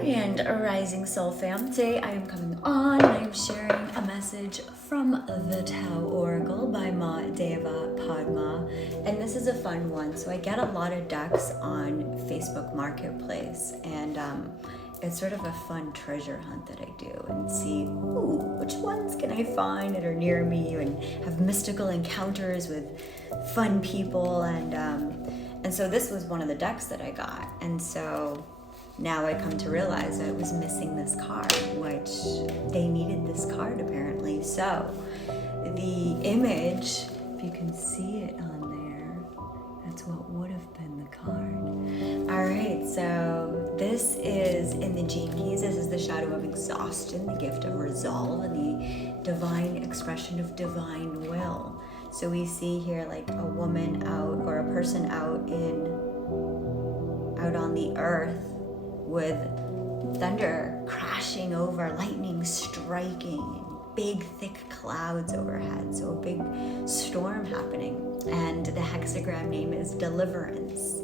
Grand Rising Soul Fam. Today I am coming on and I am sharing a message from the Tao Oracle by Ma Deva Padma. And this is a fun one. So I get a lot of decks on Facebook Marketplace, and it's sort of a fun treasure hunt that I do and see, which ones can I find that are near me and have mystical encounters with fun people. And so this was one of the decks that I got. And so now I come to realize I was missing this card, which they needed this card apparently. So the image, if you can see it on there, that's what would have been the card. All right, so this is in the Gene Keys. This is the shadow of exhaustion, the gift of resolve, and the divine expression of divine will. So we see here like a woman out, or a person out on the earth, with thunder crashing over, lightning striking, and big thick clouds overhead. So a big storm happening. And the hexagram name is Deliverance.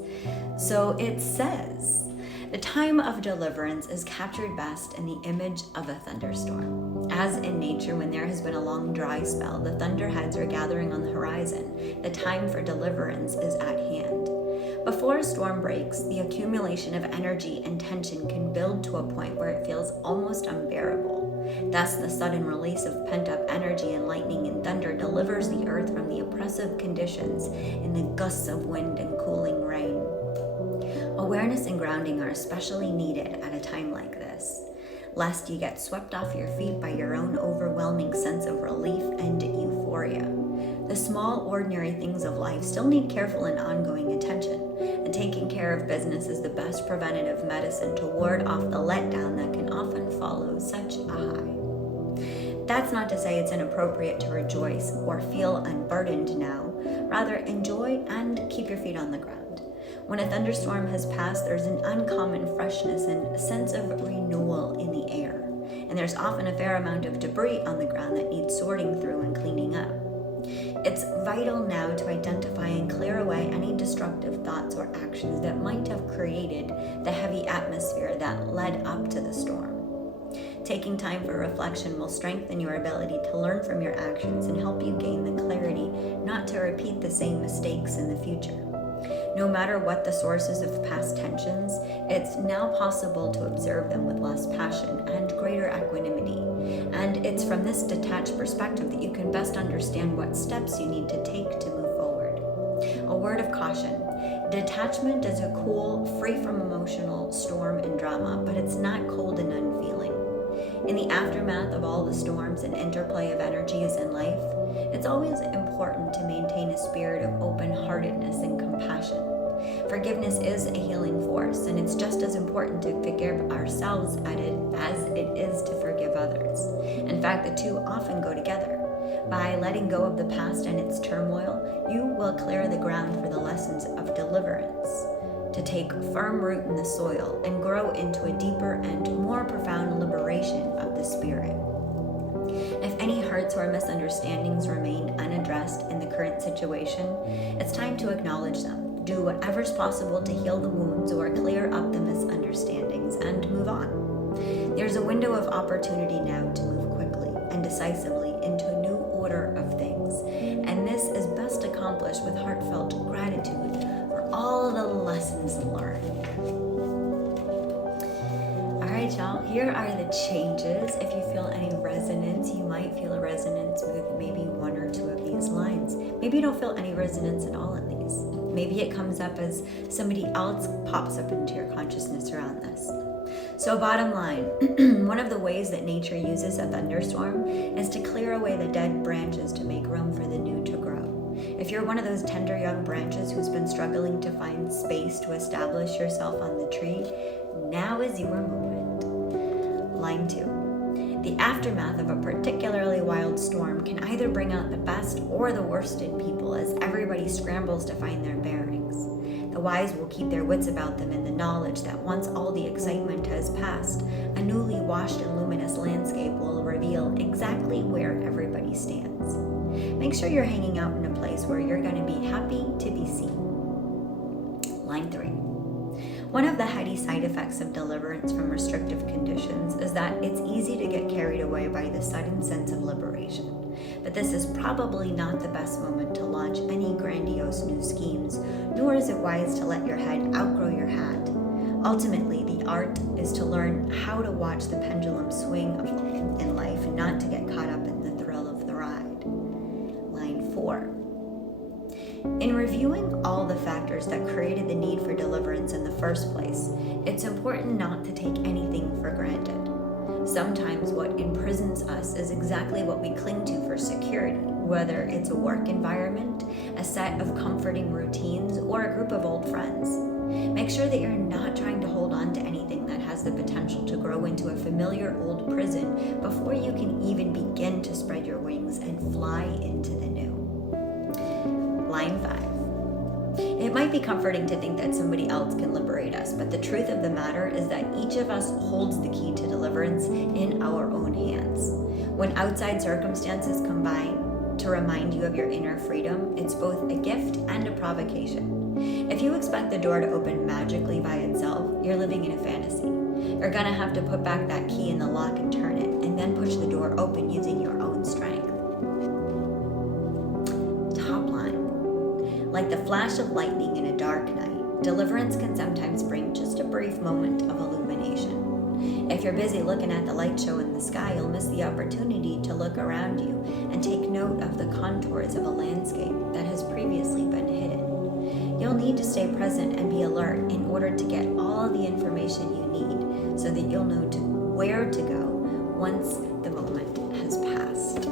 So it says, the time of deliverance is captured best in the image of a thunderstorm. As in nature, when there has been a long dry spell, the thunderheads are gathering on the horizon. The time for deliverance is at hand. Before a storm breaks, the accumulation of energy and tension can build to a point where it feels almost unbearable. Thus, the sudden release of pent-up energy and lightning and thunder delivers the earth from the oppressive conditions in the gusts of wind and cooling rain. Awareness and grounding are especially needed at a time like this, lest you get swept off your feet by your own overwhelming sense of relief and euphoria. The small, ordinary things of life still need careful and ongoing attention, and taking care of business is the best preventative medicine to ward off the letdown that can often follow such a high. That's not to say it's inappropriate to rejoice or feel unburdened now. Rather, enjoy and keep your feet on the ground. When a thunderstorm has passed, there's an uncommon freshness and a sense of renewal in the air, and there's often a fair amount of debris on the ground that needs sorting through and cleaning up. It's vital now to identify and clear away any destructive thoughts or actions that might have created the heavy atmosphere that led up to the storm. Taking time for reflection will strengthen your ability to learn from your actions and help you gain the clarity not to repeat the same mistakes in the future. No matter what the sources of past tensions, it's now possible to observe them with less passion and greater equanimity. And it's from this detached perspective that you can best understand what steps you need to take to move forward. A word of caution: detachment is a cool, free from emotional storm and drama, but it's not cold and unfeeling. In the aftermath of all the storms and interplay of energies in life, it's always important to maintain a spirit of open-heartedness and compassion. Forgiveness is a healing force, and it's just as important to forgive ourselves as it is to forgive others. In fact, the two often go together. By letting go of the past and its turmoil, you will clear the ground for the lessons of deliverance, to take firm root in the soil and grow into a deeper and more profound liberation of the spirit. If any hurts or misunderstandings remain unaddressed in the current situation, it's time to acknowledge them. Do whatever's possible to heal the wounds or clear up the misunderstandings and move on. There's a window of opportunity now to move quickly and decisively into a new order of things, and this is best accomplished with heartfelt gratitude for all the lessons learned. All right, y'all, here are the changes. If you feel any resonance, you might feel a resonance with maybe one or two of these lines. Maybe you don't feel any resonance at all in these. Maybe it comes up as somebody else pops up into your consciousness around this. So bottom line, one of the ways that nature uses a thunderstorm is to clear away the dead branches to make room for the new to grow. If you're one of those tender young branches who's been struggling to find space to establish yourself on the tree, now is your moment. Line 2. The aftermath of a particularly wild storm can either bring out the best or the worst in people as everybody scrambles to find their bearings. The wise will keep their wits about them in the knowledge that once all the excitement has passed, a newly washed and luminous landscape will reveal exactly where everybody stands. Make sure you're hanging out in a place where you're going to be happy to be seen. Line 3. One of the heady side effects of deliverance from restrictive conditions is that it's easy to get carried away by the sudden sense of liberation. But this is probably not the best moment to launch any grandiose new schemes, nor is it wise to let your head outgrow your hat. Ultimately, the art is to learn how to watch the pendulum swing in life and not to get caught up in the thrill of the ride. Line 4. In reviewing all the factors that created the need for deliverance in the first place, it's important not to take anything for granted. Sometimes what imprisons us is exactly what we cling to for security, whether it's a work environment, a set of comforting routines, or a group of old friends. Make sure that you're not trying to hold on to anything that has the potential to grow into a familiar old prison before you can even begin to spread your wings and fly into the new. Line 5. It might be comforting to think that somebody else can liberate us, but the truth of the matter is that each of us holds the key to deliverance in our own hands. When outside circumstances combine to remind you of your inner freedom, it's both a gift and a provocation. If you expect the door to open magically by itself, you're living in a fantasy. You're gonna have to put back that key in the lock and turn it, and then push the door open using your own strength. Top line. Like the flash of lightning in a dark night, deliverance can sometimes bring just a brief moment of illumination. If you're busy looking at the light show in the sky, you'll miss the opportunity to look around you and take note of the contours of a landscape that has previously been hidden. You'll need to stay present and be alert in order to get all the information you need so that you'll know where to go once the moment has passed.